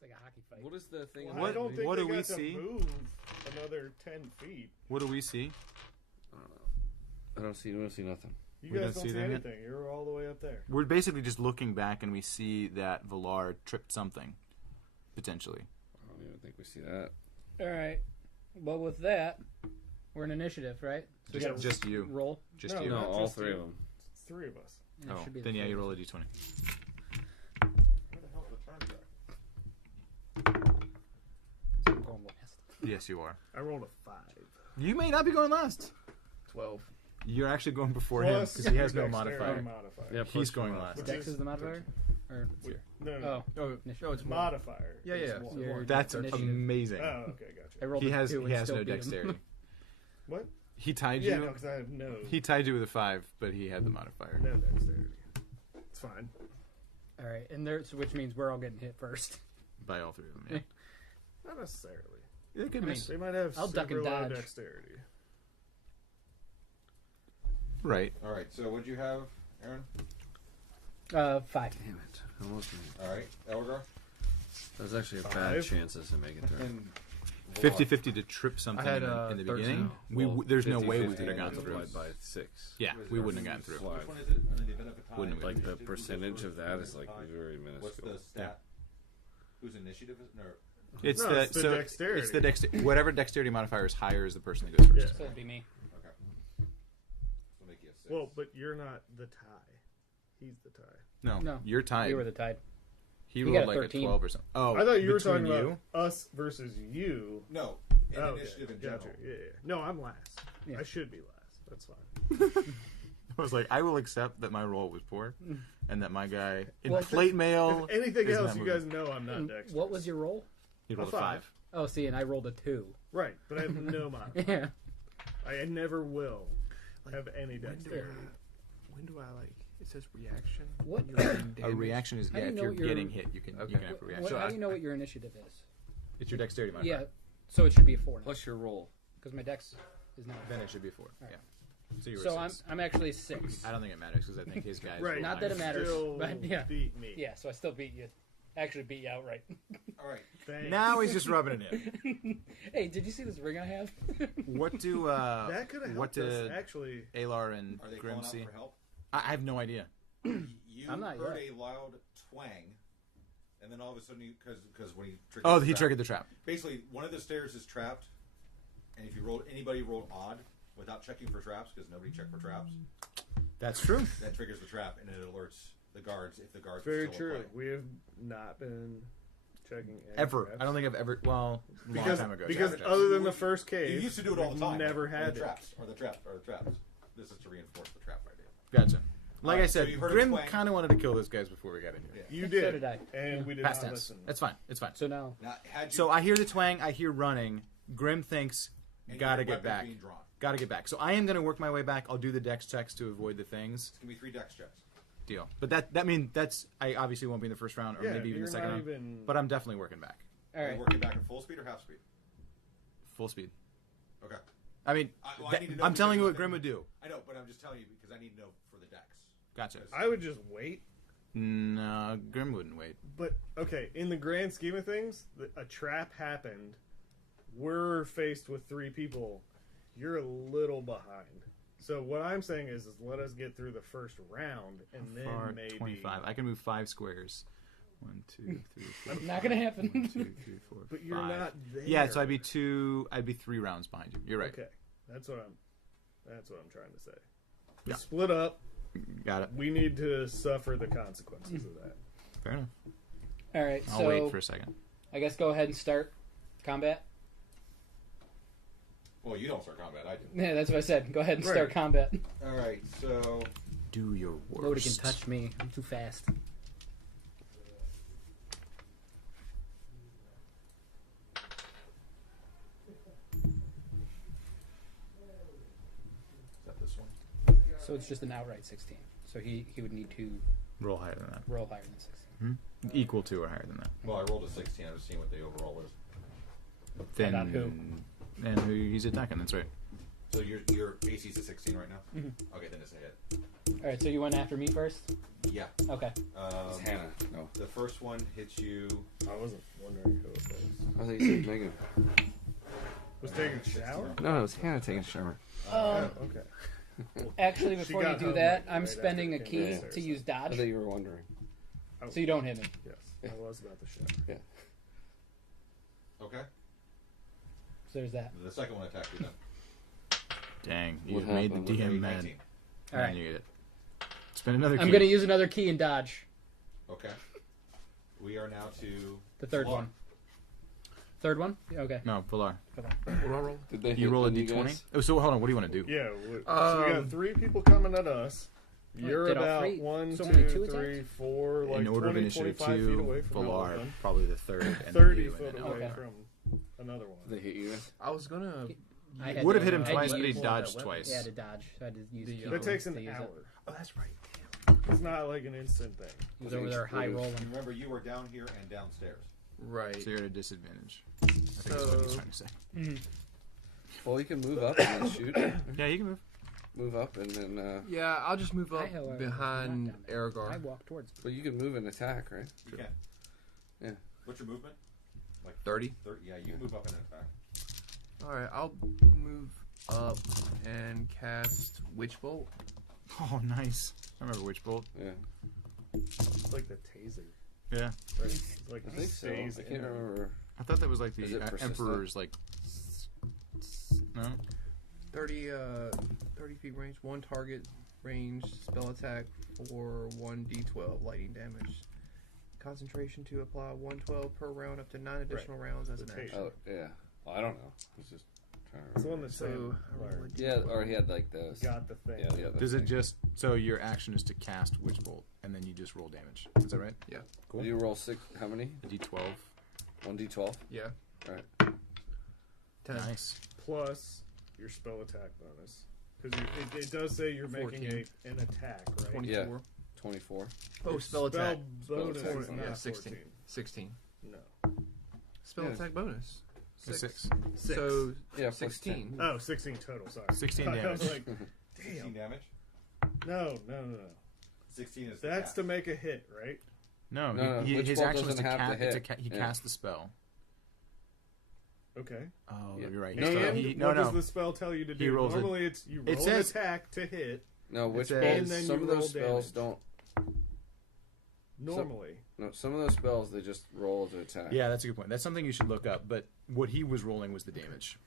It's like a hockey fight. What is the thing? Well, I don't think what they do we got to see? move another 10 feet. What do we see? I don't know. I don't see nothing. You We guys don't don't see see them yet? anything. You're all the way up there. We're basically just looking back and we see that Valar tripped something, potentially. I don't even think we see that. All right. Well, with that, we're in initiative, right? So we gotta Just you. roll. Just No, you. No, not all just three you. of them. It's 3 of us. And it Oh, should be the then yeah, three you of roll a us. d20. Where the hell the time's at? So I'm going last. Yes, you are. I rolled a 5. You may not be going last. 12. You're actually going before him Plus because he has no your modifier. dexterity modifier. Yeah, He's plus going your last. Which Dex is the modifier? Or No, oh, no. Oh, initiative. it's Modifier. Yeah, is yeah. one. Your That's initiative. amazing. Oh, okay, gotcha. I rolled He a has 2 and no still beat him. dexterity. What? He tied Yeah, you. no, because I have no with a 5, but he had the modifier. no dexterity. It's fine. All right, and there's which means we're all getting hit first. By all 3 of them, Not necessarily. yeah. It could I be. mean, They might have I'll duck super and low dodge. dexterity. Right. All right. So what'd you have, Aaron? 5. Damn it. Almost. All right, Elgar. There's actually a bad 5. chances to make it there. And 50-50 to trip something I had in the 13. beginning. Well, There's no way we 50-50 could have gotten through. multiplied by 6. Yeah, we wouldn't have gotten through. Five. which one is it? Under the event of a tie? Wouldn't have Like the Initiative, percentage who's of the that first is like tie? very What's minuscule. the stat? Whose initiative is? No. It's No, the it's the so dexterity. it's the dexterity. Whatever dexterity modifier is higher is the person that goes first. Yeah. So it'd be me. Okay. So make you a 6. Well, but you're not the tie. He's the tie. No, No. you're tied. You were the tide. He You rolled got a like a 13. 12 or something. Oh, I thought you were between talking you? about us versus you. no. In Oh, okay. initiative in Gotcha. general. Yeah, yeah. No, I'm last. Yeah. I should be last. That's fine. I was like, I will accept that my roll was poor, and that my guy in Well, plate mail. If anything isn't else, that you moving. guys know I'm not And dexterous. what was your roll? He rolled a A 5. Oh, see, and I rolled a 2. Right, but I have no modifier. Yeah. I never will have any dexterity. When do I it says reaction? What? A reaction is How do you if know you're what your- getting hit, you can Okay. you can have a reaction. How do you know what your initiative is? It's your dexterity modifier. Yeah, so it should be a 4 now. Plus your roll. Because my dex is not. Then it should be 4. Alright. Yeah. So you were So 6. I'm actually 6. I don't think it matters because I think his guys. Right. rolled Not that it higher. matters, Still but yeah. beat me. Yeah, so I still beat you. Actually beat you outright. All right. Thanks. Now he's just rubbing it in. Hey, did you see this ring I have? What do that could have what helped us do actually. Alar and Are they Grim calling out see? for help? I have no idea. You I'm not heard yet. a loud twang, and then all of a sudden, because when he triggered Oh, the he trap- triggered the trap. Basically, one of the stairs is trapped, and if anybody rolled odd without checking for traps, because nobody checked for traps, That's true. that triggers the trap, and it alerts the guards if the guards Very are still true. in play. We have not been checking any Ever. traps. I don't think I've ever. Well, a long because time ago. because Traps. other than the first case, You used to do it all the we've time. Never or had the it. traps, or the traps. This is to reinforce the trap idea. Gotcha. Like I Alright, so said, you heard a Grim twang. kind of wanted to kill those guys before we got in here. Yeah. You did, So did I. and we did Past not tense. listen. That's fine. It's fine. So now, Now, had you, So I hear the twang. I hear running. Grim thinks, and gotta your get weapon's back. being drawn. Gotta get back. So I am gonna work my way back. I'll do the dex checks to avoid the things. It's gonna be 3 dex checks. Deal. But that means that's I obviously won't be in the first round or Yeah, maybe even you're the second not round. even. But I'm definitely working back. all Are you right. working back at full speed or half speed? Full speed. Okay. I mean, I need to know I'm telling you what because- Grim would do. I know, but I'm just telling you because I need to know for the dex. Gotcha. I would just wait. No, Grim wouldn't wait. But okay, in the grand scheme of things, a trap happened. We're faced with 3 people. You're a little behind. So what I'm saying is let us get through the first round, and then Far, maybe 25. I can move 5 squares. 1, 2, 3, 4. Not gonna happen. 1, 2, 3, 4, But you're 5. not there. Yeah, so I'd be 3 rounds behind you. You're right. Okay, that's what I'm trying to say. Yeah. Split up. Got it. We need to suffer the consequences of that. Fair enough. All right, I'll so wait for a second. I guess go ahead and start combat. Well, you don't start combat. I do. Yeah, that's what I said. Go ahead and start Right. combat. All right. So Do your worst. Nobody can touch me. I'm too fast. is that this one? So it's just an outright 16. So he would need to Roll higher than that. roll higher than 16. Equal to or higher than that. Well, I rolled a 16. I was seeing what the overall is. Then on who? And who he's attacking, that's right. So your AC is a 16 right now. Mm-hmm. Okay, then it's a hit. All right, so you went after me first? Yeah. Okay. It's Hannah. No. The first one hits you. I wasn't wondering who it was. I think you said Megan. Was taking a shower? No, it was Hannah taking a shower. Oh, okay. Actually, She before you got do home, that, like, I'm right spending a after it came key downstairs, to use I dodge, thought you were wondering. so you don't hit me. Yes, I was about to shower. Okay. So there's that. The second one attacked you then. Dang, you What made the happened? DM mad. 19. All right. And you get it. Spend another key. I'm going to use another key and dodge. Okay. We are now to The third Flar. one. Third one? Okay. No, Valar. What do I roll? Did they You hit roll a you d20? guys? Oh, so hold on. What do you want to do? Yeah, so we got 3 people coming at us. You're Did all about three- 1, so 2, only 2 3, attacks? 4, like In order 20, of initiative 25 feet away 2, from all of Valar, them. probably the third, and then 30 you, foot and then away Okay. from another one. Did they hit you guys? I was gonna. I had Would have to- hit him I had twice, to but he use- dodged twice. Yeah, to dodge. So I had to use The, key That takes to an use hour. it. Oh, that's right. It's not like an instant thing. He was over there high rolling. Remember, you were down here and downstairs. Right. So you're at a disadvantage. I think that's what he's trying to say. Well, you can move up and then shoot. Yeah, you can move. Move up and then. Yeah, I'll just move I, up however, behind walked down there. I Aragorn. walked towards. But you can move and attack, right? You can. Yeah. What's your movement? 30. 30. Yeah, you can move up and attack. All right, I'll move up and cast Witch Bolt. Oh, nice. I remember Witch Bolt. Yeah. It's like the taser. Yeah. Right? It's like I it think so. stays I in can't there. remember. I thought that was like Is the it persistent? Emperor's, like... No? 30 feet range, 1 target range, spell attack for 1d12 lightning damage. Concentration to apply 112 per round up to 9 additional rounds as an The action. Oh, yeah. Well, I don't know. I was just trying to It's the remember. one that So, said I roll a Larry Yeah, or he had like those. got the thing. Yeah, the other Does it thing. just... So your action is to cast Witch Bolt, and then you just roll damage. Is that right? Yeah. Cool. You roll 6. How many? A d12. 1d12? Yeah. Alright. 10. Nice. Plus your spell attack bonus. Because it does say you're making 14. an attack, right? 24. Yeah. 24. Oh, Your spell attack. bonus Spell is attack. not Yeah, 16. 14. 16. No. Spell Yeah. attack bonus. A 6. 6. So, Yeah, plus 16. Oh, 16 total, sorry. 16 I was damage. like, 16 damn. damage. No. 16 is the That's cast. to make a hit, right? No, No, he, Witch his Bolt action is to doesn't have cast. to hit. He Yeah. cast the spell. Okay. Oh, Yeah. you're right. And what does the spell tell you to do? He rolls a- Normally it's you roll It an says- attack to hit. No, Witch says- Bolt. And then Some you of those roll spells damage. don't. Normally. No, some of those spells they just roll to attack. Yeah, that's a good point. That's something you should look up. But what he was rolling was the damage.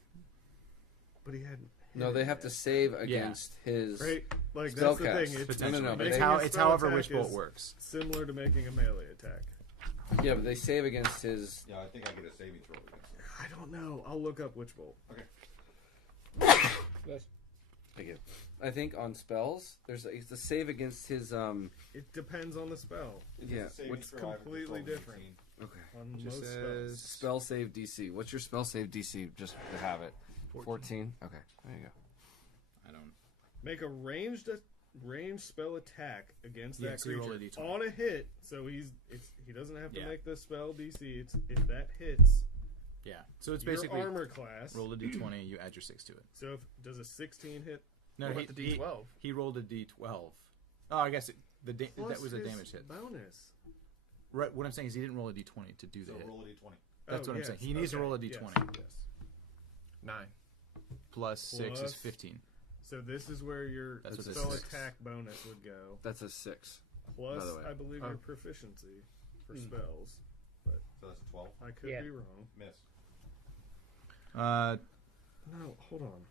But he hadn't. No, they have to save against his. Right? Like, that's the Spellcast. thing. It's, Potentially. no, but making it's they- how a it's spell however attack Witch Bolt is works. Similar to making a melee attack. Yeah, but they save against his. Yeah, I think I get a saving throw against it. I don't know. I'll look up Witch Bolt. I think on spells, it's a save against his. It depends on the spell. Yeah. Saving What's throw, I would completely roll different. 18. Okay. On Just most says spells. Spell save DC. What's your spell save DC? Just to have it. 14. Okay. There you go. I don't. Make a ranged spell attack against Yeah, that so you roll creature a D20. on a hit. So he doesn't have to Yeah. make the spell DC. It's if that hits Yeah. So it's your basically armor class. roll a d20. You add your 6 to it. So does a 16 hit? No, What he, about the D12? He rolled a d12. Oh, I guess that Plus was a his damage hit. Bonus. Right. What I'm saying is he didn't roll a d20 to do the So hit. roll a d20. That's what I'm yes, saying. He needs to okay, roll a yes, d20. Yes. 9. Plus 6 is Plus- 15. So this is where your That's what this spell is. attack bonus would go. That's a 6. Plus, By the way. I believe Oh. your proficiency for Hmm. spells. So that's a 12. I could Yeah. be wrong. Miss. No, hold on.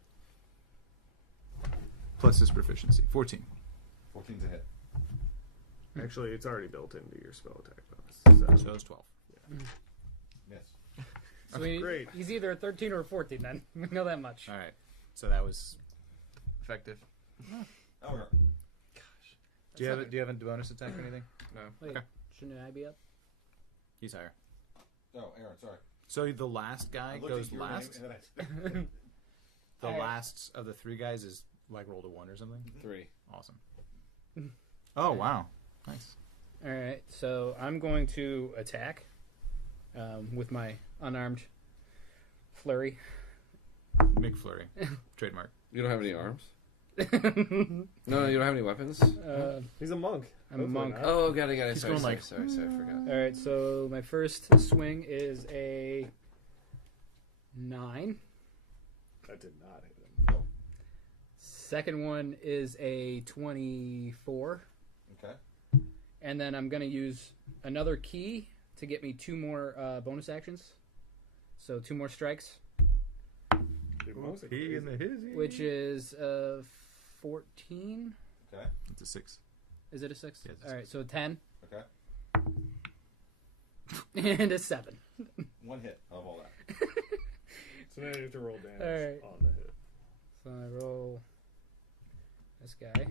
Plus his proficiency. 14. 14's a hit. Actually, it's already built into your spell attack bonus. So it's 12. Miss. So Great. he's either a 13 or a 14 then. We know that much. All right. So that was. Effective. Oh, okay. Do you have a bonus attack or anything? No. Wait, Okay. shouldn't I be up? He's higher. Oh, Aaron, sorry. So the last I guy looked goes at your last. name and then The Alright. last of the 3 guys is like rolled a 1 or something. 3. Awesome. Oh wow, nice. All right, so I'm going to attack with my unarmed flurry. McFlurry, trademark. You don't have any arms? No, you don't have any weapons. He's a monk. I'm a Hopefully monk. not. Oh, got it. He's Sorry, going sorry, like- sorry, I forgot. All right, so my first swing is a 9. That did not hit him. Second one is a 24. Okay. And then I'm going to use another key to get me 2 more bonus actions. So 2 more strikes, Dude, monks are He in crazy. the hizzy. which is 14. Okay. It's a 6. Is it a 6? Yeah, it's a All right, so 10 Okay. and a 7. One hit of all that. So now you have to roll damage All right. on the hit. So I roll this guy.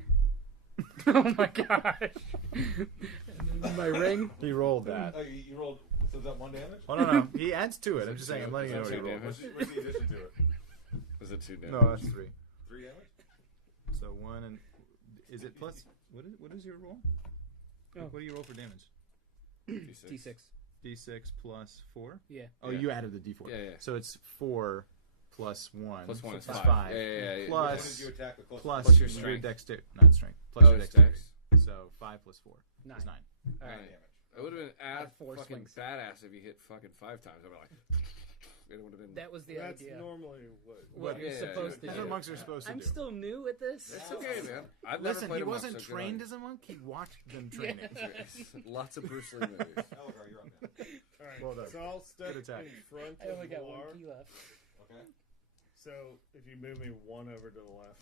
Oh my gosh. And then my ring. He rolled that. Oh, you rolled. So is that 1 damage? Oh no, he adds to it. I'm just saying. I'm letting you know what he Okay, rolled. damage. What's the addition to it? Was it 2 damage? No, that's 3. 3 damage? So 1 and is it plus? What is your roll? Oh. What do you roll for damage? D6. D6 plus 4. Yeah. Oh, Yeah. you added the D4. Yeah, yeah. So it's 4 plus 1. Plus 1 is Plus 5. Yeah, yeah, yeah. Which Plus- one did you attack the closest? Plus What's your your strength? dexterity, not strength. Plus Oh, your it's dexterity. dex. So 5 plus 4 9. is 9. All right. 9 damage. It would have been Had 4 fucking swings. badass if you hit fucking 5 times. I'd be like, it would have been. That was the That's idea. normally what. What Yeah, you're yeah, supposed That's to what do. monks are supposed to I'm do. still new at this. That's okay, man. I've never Listen, played he a monk, wasn't so good trained on as a monk. He watched them you. training. Lots of Bruce Lee movies. Elgar, you're up now. All right, Well done. so I'll step Good attack. in front I only of got 1 Lar. key left. Okay. So if you move me 1 over to the left,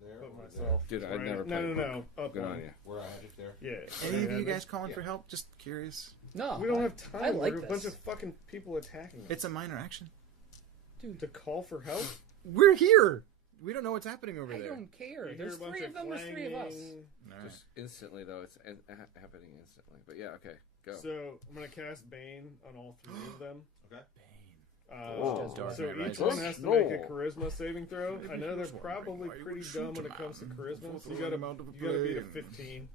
There. put or myself. Dude, I'd right- never No, played no, monk. no. Up Good one. on you. there. Where I had it there. Yeah. Any of you Yeah, guys calling Yeah. for help? Just curious. No. We don't have time. I like We're a this. bunch of fucking people attacking us. It's a minor action. To call for help. We're here. We don't know what's happening over I there. don't care. You hear There's a bunch 3 of them, there's 3 of us. clanging. All right. Just instantly, though. It's happening instantly. But yeah, okay. Go. So I'm gonna cast Bane on all 3 of them. Okay. Whoa. Dark So Knight each Rises. one has to No. make a charisma saving throw. I know they're probably pretty dumb when it comes to charisma. So you gotta beat a 15.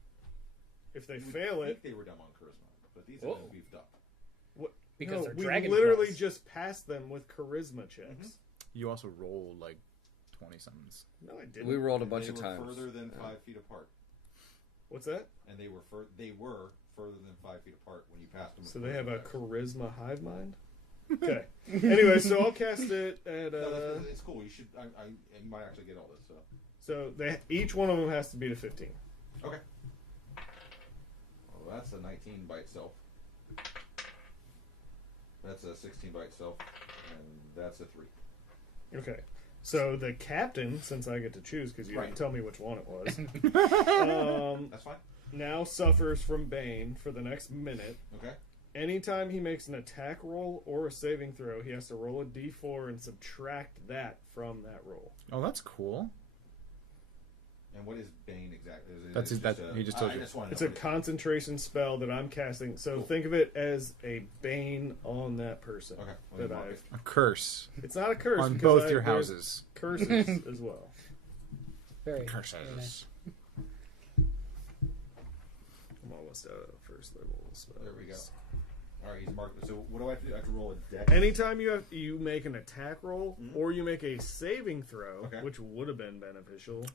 If they fail I it, think they were dumb on charisma, but these Whoa. have been beefed up. Because no, they're we dragon literally claws. just passed them with charisma checks. You also rolled like 20 somethings. No, I didn't. We rolled a bunch they of were times. further than 5 feet apart, What's that? and they were further than 5 feet apart when you passed them. with So they have a charisma checks. charisma hive mind. Okay. Anyway, so I'll cast it at. No, it's cool. You should. You might actually get all this. So each one of them has to beat a 15. Okay. Well, that's a 19 by itself. That's a 16 by itself, and that's a 3. Okay. So the captain, since I get to choose because you Right. didn't tell me which one it was, That's fine. now suffers from Bane for the next minute. Okay. Anytime he makes an attack roll or a saving throw, he has to roll a d4 and subtract that from that roll. Oh, that's cool. And what is Bane exactly? That's it his- he just told you. wanna It's know a what it concentration spell that I'm casting. So Cool. think of it as a Bane on that person. Okay, let me That mark I've. it. A curse It's not a curse on because both your there's houses. Curses as well. Very Curses. I'm almost out of first level spells. There we go. All right, he's marked. So what do I have to do? I have to roll a dex. Anytime you make an attack roll Mhm. or you make a saving throw, Okay. which would have been beneficial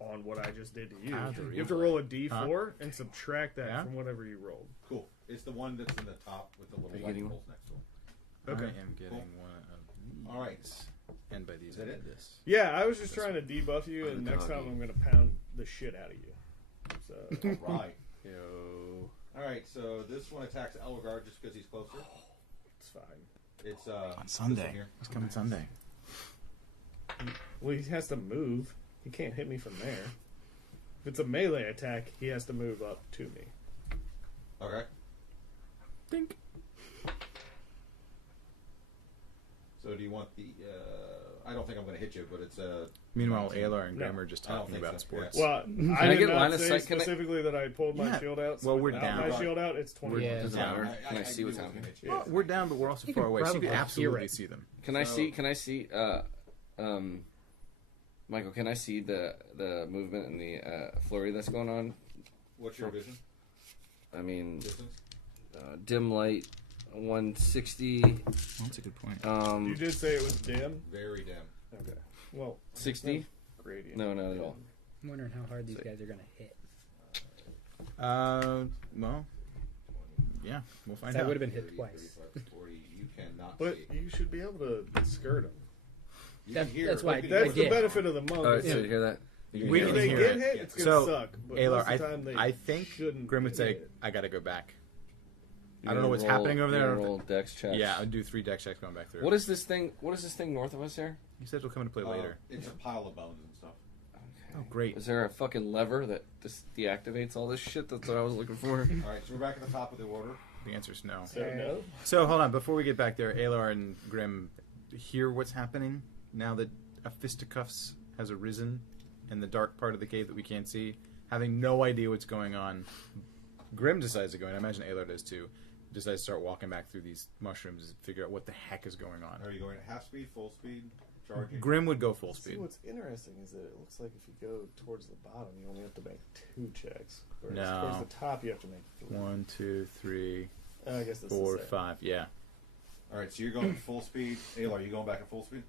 on what I just did to you, Counter you have to roll a d4 and subtract that Yeah. from whatever you rolled. Cool. It's the one that's in the top with the little Are you light getting holes next to him. Okay. I am getting one of these. All right. And by these, Is that I mean it? this. Yeah, I was just trying to debuff you, I'm and a next time doggy. I'm going to pound the shit out of you. So All right. Yo. All right. So this one attacks Elgar just because he's closer. it's fine. It's On this one Sunday. here. It's coming Sunday. Well, he has to move. He can't hit me from there. If it's a melee attack, he has to move up to me. Okay. Dink. So do you want the? I don't think I'm going to hit you, but it's a. Meanwhile, Aylar and No, Grim are just I don't talking think about so. sports. Well, I I did get not line of say sight? Can I- specifically that I pulled my Yeah. shield out. So Well, we're without down. my shield out, it's 20. Yeah. Doesn't Yeah. matter. Can I see what's happening? Yeah. Well, we're down, but we're also You far can away, so you probably can hear absolutely it. see them. Can I So- see? Can I see? Michael, can I see the movement and the flurry that's going on? What's your vision? I mean, Distance. dim light, 160. That's a good point. You did say it was dim. Very dim. Okay. Well, 60. radiant. No, not at all. I'm wondering how hard these guys are gonna hit. Well, yeah, we'll find I out. would have been hit twice. 40. You cannot But see. you should be able to skirt them. You can hear. That's why I That's the did. benefit of the monk. All right, so you hear that? You can We hear If can it. they hear get it. hit, it's So, gonna suck. But Aylar, most of the time they I think shouldn't Grim would get say, hit. I gotta go back. You I don't know gonna what's happening over you there. gonna Roll dex checks. Yeah, I'll do 3 dex checks going back through. What is this thing? What is this thing north of us here? He said we'll come into play later. It's a pile of bones and stuff. Oh, great. Is there a fucking lever that just deactivates all this shit? That's what I was looking for. All right, so we're back at the top of the order. The answer is no. So no. So hold on, before we get back there, Alar and Grim hear what's happening now that a fisticuffs has arisen in the dark part of the cave that we can't see, having no idea what's going on. Grim decides to go, and I imagine Alar does too. Decides to start walking back through these mushrooms and figure out what the heck is going on. Are you going at half speed, full speed, charging? Grim would go full See, speed. what's interesting is that it looks like if you go towards the bottom, you only have to make 2 checks. Whereas No. towards the top, you have to make 3. 1, 2, 3, I guess that's 4, the same. 5. Yeah. All right, so you're going full speed. Ayla, are you going back at full speed?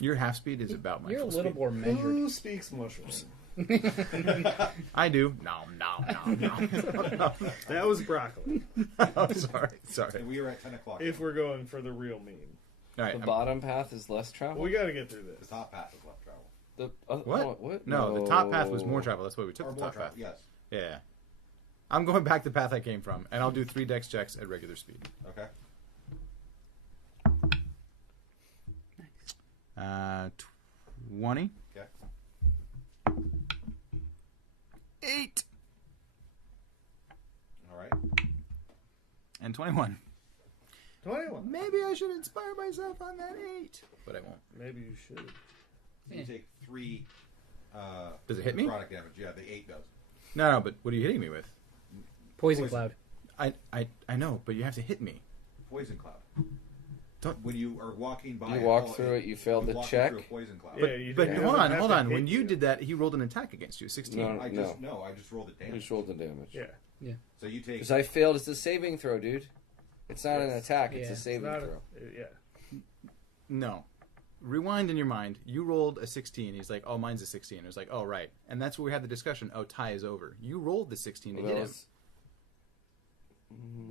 Your half speed is about my You're a full little speed. more measured. Who speaks mushroom? I do. No. That was broccoli. Oh, sorry. And we are at 10 o'clock. If we're going for the real meme. All right. The I'm- bottom path is less travel. We got to get through the this. top path is left travel. The What? oh, what? No, the top path was more travel. That's why we took Or the more top travel, path. yes. Yeah. I'm going back the path I came from, and I'll do 3 dex checks at regular speed. Okay. 20. Okay. 8. All right. And 21. 21. Maybe I should inspire myself on that 8. But I won't. Maybe you should. So you take 3 Does it hit me? product damage. Yeah, the 8 does. No, but what are you hitting me with? Poison cloud. I know, but you have to hit me. Poison cloud. Don't- When you are walking by You it, walk oh, through it, you failed the walking check. through a poison cloud. Yeah, you But it hold doesn't have on. to hit When you did that, he rolled an attack against you, 16. No. I just rolled the You damage. just rolled the damage. Yeah. So you take Because I failed. It's a saving throw, dude. It's not an Yes. attack. It's Yeah, a it's saving Not throw. yeah. No. Rewind in your mind. You rolled a 16. He's like, oh, mine's a 16. It was like, oh, right. And that's where we had the discussion. Oh, tie is over. You rolled the 16 to Well, hit that him. was-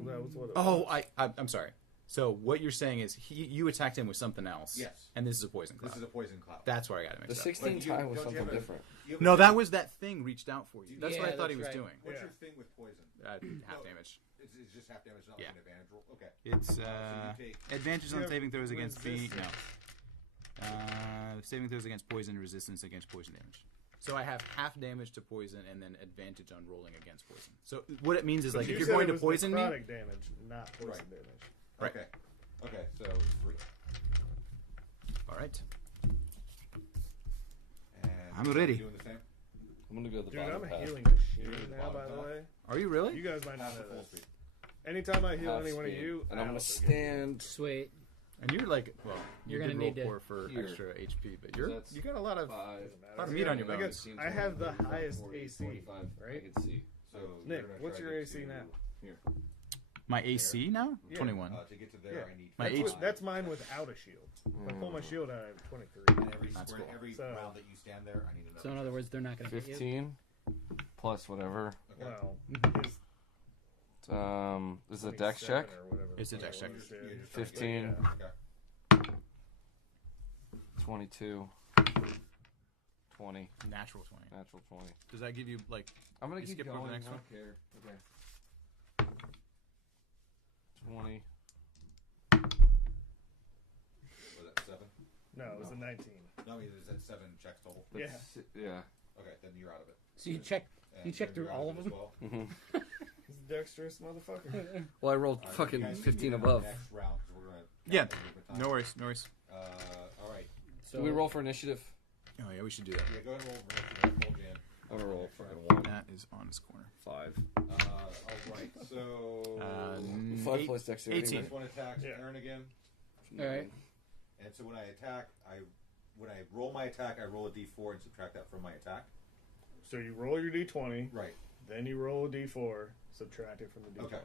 That was what it Oh, was. I'm sorry. So what you're saying is you attacked him with something else. Yes. And this is a poison cloud. This is a poison cloud. That's where I got it The mixed up. 16 But you- tie don't was you something have a- different. No, that was that thing reached out for you. That's Yeah, what I thought he that's was right. doing. What's Yeah. your thing with poison? Half No. damage. It's just half damage, not Yeah. like an advantage roll. Okay. It's So you take advantage on Yeah, saving throws against being resistance. saving throws against poison, resistance against poison damage. So I have half damage to poison and then advantage on rolling against poison. So what it means is But like you if you're said going it to was poison me, necrotic damage, not poison Right. damage. Right. Okay. Okay, so it's 3. all right. And I'm ready. Doing the same. I'm gonna go to the Dude, bottom I'm a path. healing You're machine at the now, by bottom the path? way. Are you really? You guys might not Half know at full this. speed. Anytime I heal Half any one of speed. you, and I I'm gonna also get stand. Sweet. And you're like, well, You're you gonna did roll need to- poor for Here. extra HP, but you're That's you got a lot of 5. Doesn't lot of matter. meat on your I bones. got- I have the 20, highest 40, AC, 45. I right? can see. So Nick, you're gonna what's try your to AC get now? Here. my AC now. Yeah. 21. To get to there, Yeah. I need. My That's, H- that's mine without a shield. If I pull my shield out, I have 23. And every That's square, cool. every So- round that you stand there, I need another. So in other words, they're not going to hit you. 15 plus whatever. Okay. Well, his This is a dex check. 27 or whatever It's a the dex fuck check. it is. You're just trying to get- 15. yeah, Okay. 22. 20. Natural 20. Natural 20. Does that give you like? I'm gonna You keep skip over going. the next I one? don't care. Okay. 20. Was that 7? No, it was a 19. No, I mean, is that 7 checks total? Yeah. Yeah. Okay, then you're out of it. So you check. And You check then through you're out all it of as them? well. He's a dexterous motherfucker. Well, I rolled All right, fucking you guys 15 can do above. Next round, 'cause we're gonna Yeah. count the movement time. No worries. No worries. All right. So Do we roll for initiative? Oh yeah, we should do that. Yeah, go ahead and roll for next roll, Jan. I'm gonna roll fucking 1. That is on his corner. 5. All right. So 5 plus dexterity. 18. this one attacks Yeah. Aaron again, All right. and so when I attack, when I roll my attack, I roll a d4 and subtract that from my attack. So you roll your d20, Right. then you roll a d4, subtract it from the d20. Okay.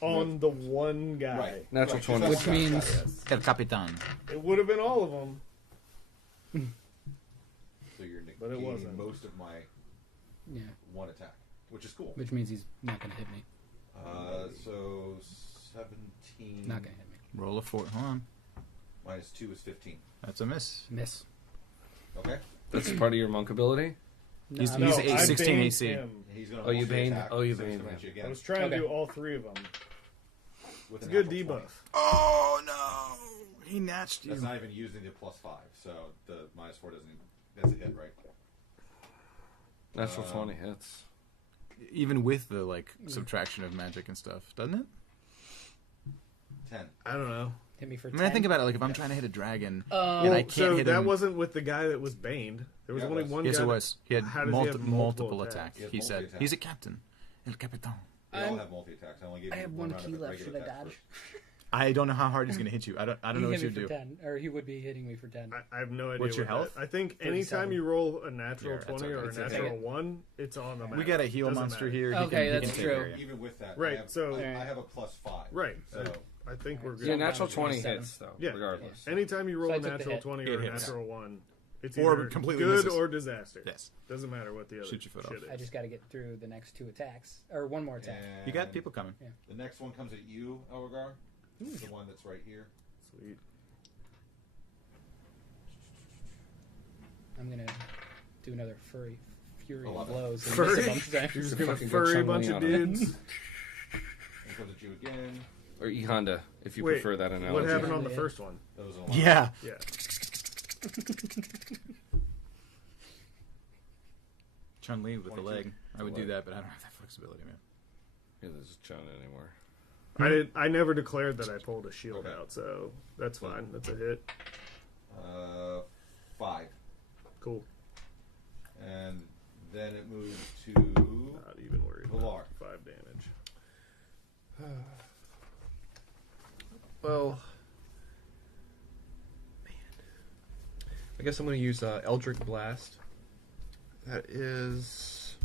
on the one guy. Right. Natural Right, 20. just Which that one means- guy. Yes. El Capitan. It would have been all of them. So you're But it negating wasn't. most of my Yeah. one attack, which is cool. Which means he's not going to hit me. So 17 Not going to hit me. Roll a 4. Hold on. minus 2 is 15. That's a miss. Miss. Okay. That's part of your monk ability? He's- No, he's no, a I 16 banged AC. him. He's gonna Oh, you multi-attack, banged- oh, you so he's banged gonna him. hit you I again was trying to Okay. do all three of them. with It's a a good natural 20. debuff. Oh no! He natched you. That's not even using the +5, so the -4 doesn't. That's a hit, right? Natural 20 hits. Even with the like subtraction of magic and stuff, doesn't it? 10. I don't know. Hit me for I 10. mean, I think about it. Like if I'm trying to hit a dragon and Um, I can't so hit that him. wasn't with the guy that was baned. There was Yeah, it only was. one Yes, guy. it was. He had How does he have multiple multiple attack. attacks? He He has said multi-attack. he's a captain. El Capitan. They all I'm- have multi-attacks. I only gave I you have one one round key of left. regular Should I attacks dodge? first. I don't know how hard he's going to hit you. I don't know He what hit you me for do. 10, or he would be hitting me for 10. I have no idea. What's your what health? that- I think 37. anytime you roll a natural Yeah, that's 20 or okay. a It's natural okay. 1, it's on the map. We got a heal Doesn't monster matter. here. He Okay, can, he that's can take true. care of you. Even with that, Right, I have, so- I have a +5. Right. So I think we're good. Yeah, Yeah, natural damage 20 27. hits, though, Yeah. regardless. Anytime you roll So I a took the natural hit. 20 It or a hits. natural 1, it's Or either completely good misses. or disaster. Yes. Doesn't matter what the other Shoot your foot shit off. I is. just got to get through the next 2 attacks. Or one more attack. And You got people coming. The next one comes at you, Elgar. The one that's right here. Sweet. I'm going to do another fury of 11. blows. and Furry? miss a bunch of times. You're just You're gonna fucking furry a Chun-Li bunch of on it. dudes. And comes at you again. Or E Honda, if you Wait, prefer that analogy. what happened on the Yeah. first one? That was an 11. Yeah. Yeah. Chun Li with the 22. leg. I would do Leg. that, but I don't have that flexibility, man. Yeah, this is Chun anymore. I never declared that I pulled a shield Okay. out, so that's fine. That's a hit. 5. Cool. And then it moves to Not even worried Valar. about 5 damage. Well, man, I guess I'm going to use Eldritch Blast. That is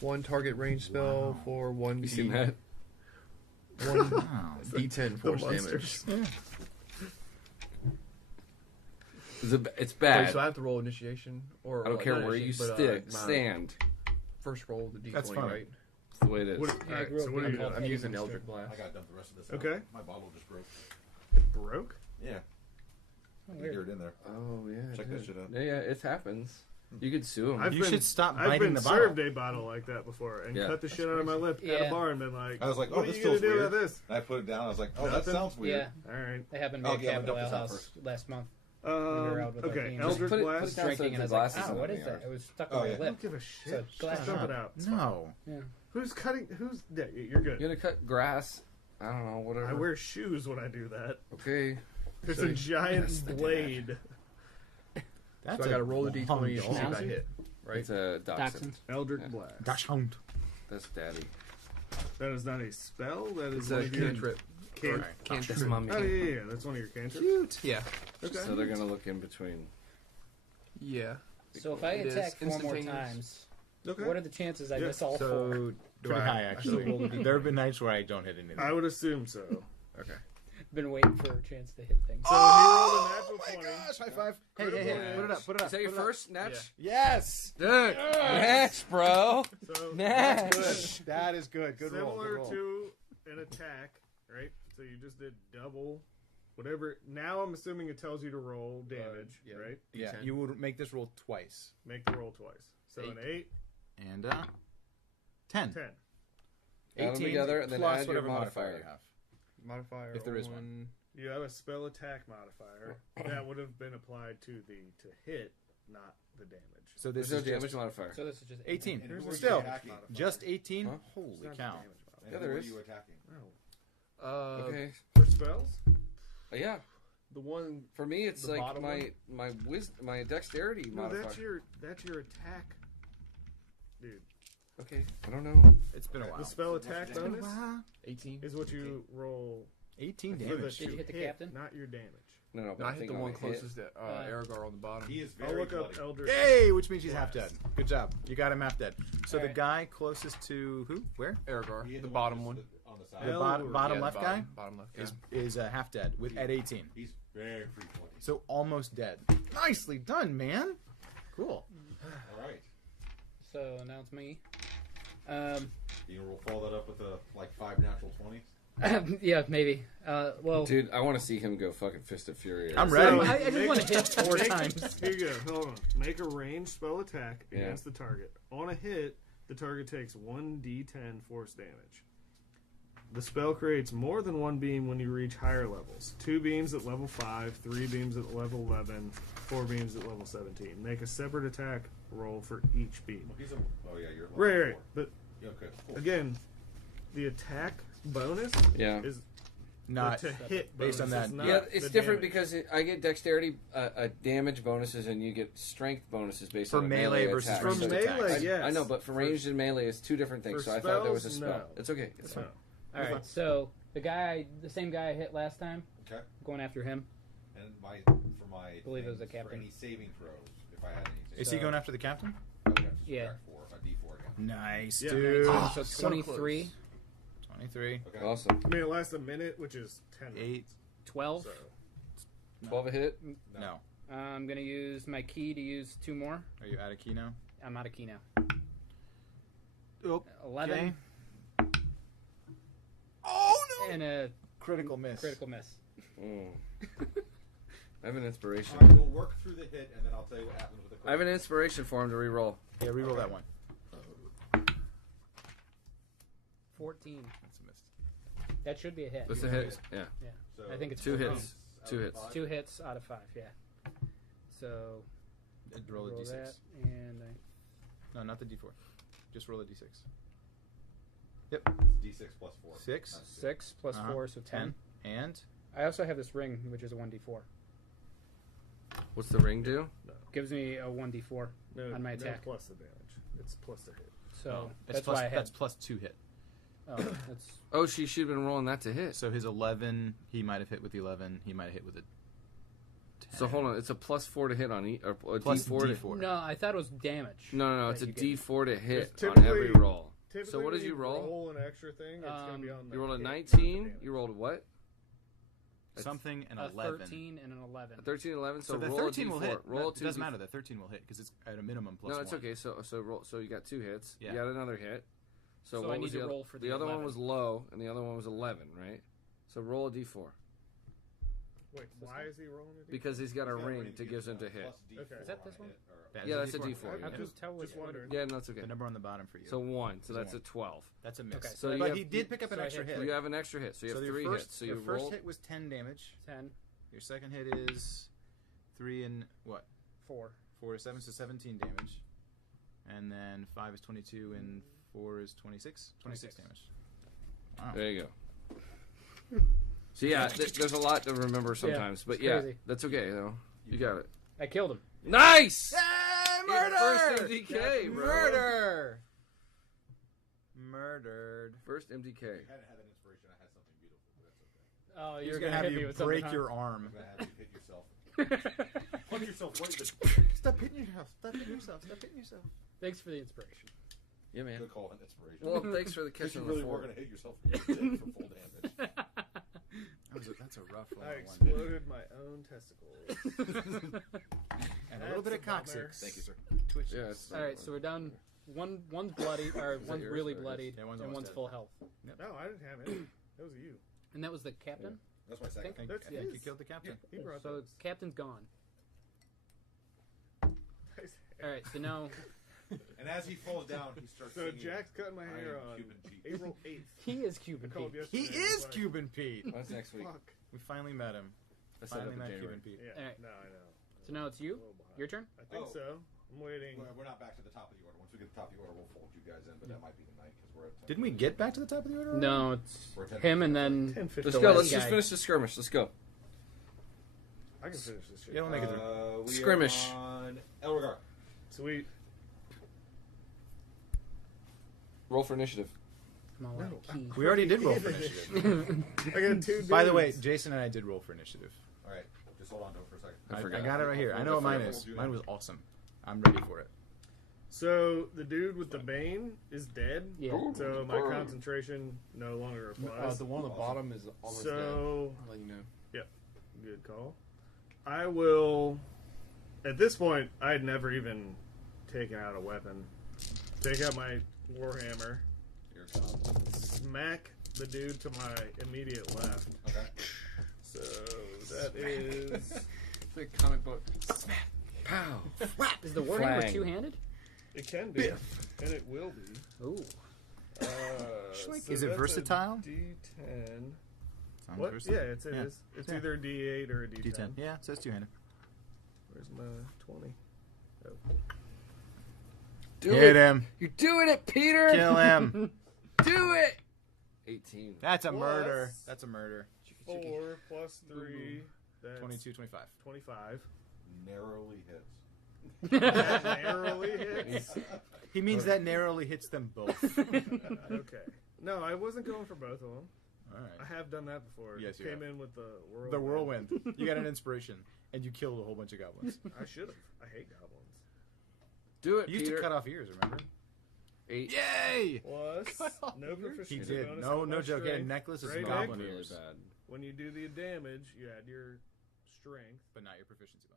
1 target range spell Wow. for 1 You seen that? 1 Wow. d10 force damage. monsters. It's Wait, bad. so I have to roll initiation, or I don't like, care not where you initiation, but, my stand. First roll of the d20, That's fine. right? That's the way it is. What, Yeah, I alright, grew so up what are in you a doing? pub. I'm Any using monster. Eldritch Blast. I got to dump the rest of this. Okay. Out. My bottle just broke. Broke? Yeah. Oh, You weird. hear it in there. Oh yeah. Check dude. that shit out. Yeah, it happens. You could sue him. I've You been- should stop I've biting been the bottle. served a bottle like that before and Yeah. cut the shit out of my lip at Yeah. a bar and been like, I was like, oh, what are this you gonna feels do weird. about this? And I put it down. I was like, oh, that Nothing? sounds weird. Yeah, All right. that happened to me Oh, at yeah, Capital dump Ale this out House first. last month. We were out with our Okay, team. Eldritch Put it Blast. down Drinking, so and I the was like, glasses "Oh, in what the is that?" yard. It was stuck Oh, on yeah. my I lip. don't give a shit. So, Just glass dump top. it out. It's No. Yeah. Who's cutting? Who's? Yeah, you're good. You're gonna cut grass. I don't know, whatever. I wear shoes when I do that. Okay. It's So a giant blade. That's So I got to roll the long d20 and see if I Dachshund? hit. Right. It's a dachshund. Dachshund. Eldritch Yeah. Blast. Dachshund. That's daddy. That is not a spell. That is It's one a of your Cantrip. can- That's mommy. Oh yeah. That's one of your cantrips. Cute. Yeah. Okay. So they're gonna look in between. Yeah. So if I It is attack 4 more instantaneous. times, Okay. what are the chances I Yeah. miss all 4? So do Pretty I high, actually actually. roll the d20? There have been nights where I don't hit anything. I would assume so. Okay. Been waiting for a chance to hit things. So he rolled a natural 20. High five. Hey, Critical hey, hey. hit. Put it up. Put it up. Is that your put it up. first Natch? Yes. Dude, Natch, bro. So Natch. that's good. That is good. Good roll. Similar Good roll. to an attack, right? So you just did double, whatever. Now I'm assuming it tells you to roll damage, yeah. right? Yeah, D10. you would make this roll twice. Make the roll twice. So an 8, And 10. 10. Add them 18 together and then plus add your whatever modifier. you have. Modifier. If there is one. on- You have a spell attack modifier that would have been applied to hit, not the damage. So this There's no is damage just modifier. So this is just 18. And who are you Still, attacking? just 18? Huh? Holy It's not cow. damage modifier. And Yeah, who there are is. you attacking? No. Okay. For spells? Yeah. The one. For me, it's The like bottom my dexterity No, modifier. that's your attack, dude. Okay. I don't know. It's been a while. The spell attack bonus 18. is what you roll 18 For damage. Did you hit the captain? Not your damage. No, but No, I I hit think the on one a hit- closest to Aragar on the bottom. He is I'll very look up bloody. Eldritch. Yay! Which means he's half Blast. dead. Good job. You got him half dead. So the Alright. guy closest to who? Where? Aragar, He hit the one bottom just one. on the The side. Hell- bottom Yeah, left the guy Bottom left guy. is half dead with at 18. He's very free floating. So almost dead. Nicely done, man. Cool. All right. So now it's me. You will follow that up with like 5 natural 20s. Yeah, maybe. Well, Dude, I want to see him go fucking Fist of Fury. I'm So, ready. I just make- want to hit 4 make- times. Here you go. Hold on. Make a ranged spell attack Yeah. against the target. On a hit, the target takes 1d10 force damage. The spell creates more than one beam when you reach higher levels. 2 beams at level 5, 3 beams at level 11, 4 beams at level 17. Make a separate attack roll for each beam. He's a, oh yeah, you're at level Right. 4. But Yeah, okay, cool. again, the attack bonus Yeah. is Not the to hit based on bonus, that. not Yeah, it's the different damage. because I get dexterity damage bonuses and you get strength bonuses based For on melee versus attacks. ranged For attacks. melee, yes. I know, but for ranged and melee, it's 2 different things. For So I thought there was a spells, spell. no. It's okay. It's fine. No. All right, so the same guy I hit last time, Okay. going after him. And for my Believe it was things, a captain. For any saving throws, if I had any. Is he going after the captain? I would have to Yeah. subtract 4, a D4 again. Nice, Yeah. dude. So so 23, close. 23. Okay. Awesome. I mean, it lasts a minute, which is 10 8. minutes. 12. So, 12 a hit. No. I'm gonna use my key to use 2 more. Are you out of key now? I'm out of key now. Oh, 11 Oh and a Critical miss. critical miss. Mm. I have an inspiration. I will work through the hit, and then I'll tell you what happens with the I have an inspiration for him to reroll. Yeah, reroll that one. 14. That's a miss. That should be a hit. That's a hit. Yeah. So I think it's 2 4 hits. 2 hits. 2 hits out of 5. Yeah. So Roll a d6. that, and No, not the d4. Just roll a d6. It's D6 plus 4. 6. 6 plus Uh-huh. 4, so 10. And I also have this ring, which is a 1d4. What's the ring do? Gives me a 1d4 no, on my no attack. plus the damage. It's plus the hit. So that's that's plus, why I had. that's plus 2 hit. Oh, that's Oh, she should have been rolling that to hit. So his 11, he might have hit with the 11. He might have hit with a 10. So hold on, it's a plus 4 to hit on or a Plus D4 D4. no. I thought it was damage. No, it's a that you get. D4 to hit It's on typically- every roll. Typically, So what when did you roll? an extra thing, it's going to be on the You rolled a hit, not the 19. damage. You rolled a what? Something and A 11. 13 and an 11. A 13, 11. So, So the roll 13 a D4. will hit. Roll No, a it 2 doesn't D4. matter. The 13 will hit because it's at a minimum plus No, it's 1. okay. So roll. So you got 2 hits. Yeah. You got another hit. So, So what I need was to the other, roll for the the other one 11. was low, and the other one was 11, right? So roll a D4 Wait, why is he rolling a D4? because he's got a He's got a ring ring to gives him to plus hit. D4 Okay. Is that on this a one? hit, or- That Yeah, is that's a D4. D4. I Yeah. just tell which just one. wondering. Yeah, no, it's okay. The number on the bottom for you. So 1. So Is that's one. a 12. That's a miss. Okay. So you but have- he did pick up an so I extra hit hit. You have an extra hit, so you have your 3 first, hits. So your you first roll. hit was 10 damage. 10, Your second hit is 3 and what? 4. 4 is 7, so 17 damage. And then 5 is 22 and 4 is 26. 26 damage. Wow. There you go. So yeah, there's a lot to remember sometimes, but it's yeah, crazy. that's okay. Though you got it. I killed him. Nice. Murder! First MDK, bro. Murder! Murdered. First MDK. If I hadn't had that inspiration, I had something beautiful, but that's okay. Oh, He's you're gonna gonna have hit me you with break something, your huh? arm. I'm going to have you hit yourself. Punch yourself right in the... Stop hitting yourself. Stop hitting yourself. Stop hitting yourself. Thanks for the inspiration. Yeah, man. Good call on inspiration. Well, thanks for the Because kiss you on really the were floor. going to hit yourself for full damage. That's a rough one. I exploded my own testicles. And a little bit of That's a bummer. coccyx. Thank you, sir. Twitch. Yeah. It's All right, so we're down. One's bloody, or that one's yours? really Or his? bloodied, Yeah, one's and almost one's dead. full health. No, I didn't have it. That was you. And that was the captain. That's my second. I think, That's I think you his. killed the captain. He brought So those. captain's gone. All right, so now And as he falls down, he starts So singing, Jack's cutting my "I hair am on Cuban Pete." April 8th. he is Cuban I called Pete. He yesterday. is Like, Cuban Pete. What's next week? Fuck. We finally met him. I said that Finally in met January. Cuban Pete. Yeah, All right. no, I know. So now it's you. A little behind. Your turn. I think Oh. so. I'm waiting. We're not back to the top of the order. Once we get to the top of the order, we'll fold you guys in, but that might be the night because we're at 10. Didn't we get back to the top of the order? No, it's We're at 10. him and then 10, 15. Let's The go. last Let's just guy. finish the skirmish. Let's go. I can finish this shit. Yeah, we'll make it through. We Skirmish. Are on Elregar. Sweet. Roll for initiative. I'm all out of keys. We already did roll for initiative. I got 2 dudes. By the way, Jason and I did roll for initiative. All right, just hold on to it for a second. I I forgot. got it right here. I know what mine is. Do that. Mine was awesome. I'm ready for it. So the dude with the bane is dead. Yeah. So my concentration no longer applies. The one on the bottom is almost dead. So I'll let you know. good call. I will. At this point, I had never even taken out a weapon. Take out my warhammer. Here it comes. Smack the dude to my immediate left. Okay. So that is. It's like a comic book. Pow. Is the warhammer Flang. two-handed? It can be, and it will be. Ooh. Is it that's a versatile? D10. Sounds What? versatile. Yeah, it is. It's Yeah. either a D8 or a D10. D10. Yeah, it says two-handed. Where's my 20? Oh. Do Hit it. him. You're doing it, Peter. Kill him. Do it. 18. That's a Plus- murder. That's a murder. 4 plus 3. That's 22, 25. 25. Narrowly hits. That narrowly hits. He means that narrowly hits them both. Okay. No, I wasn't going for both of them. All I right. have done that before. Yes, you Came have. in with the whirlwind. The whirlwind. You got an inspiration, and you killed a whole bunch of goblins. I should have. I hate goblins. Do it, You used Peter. to cut off ears, remember? 8. Yay! Plus, no proficiency He did. bonus No, on no my joke. He had a strength. necklace of Right, goblin Nick? Really ears, bad. When you do the damage, you add your strength. but not your proficiency bonus.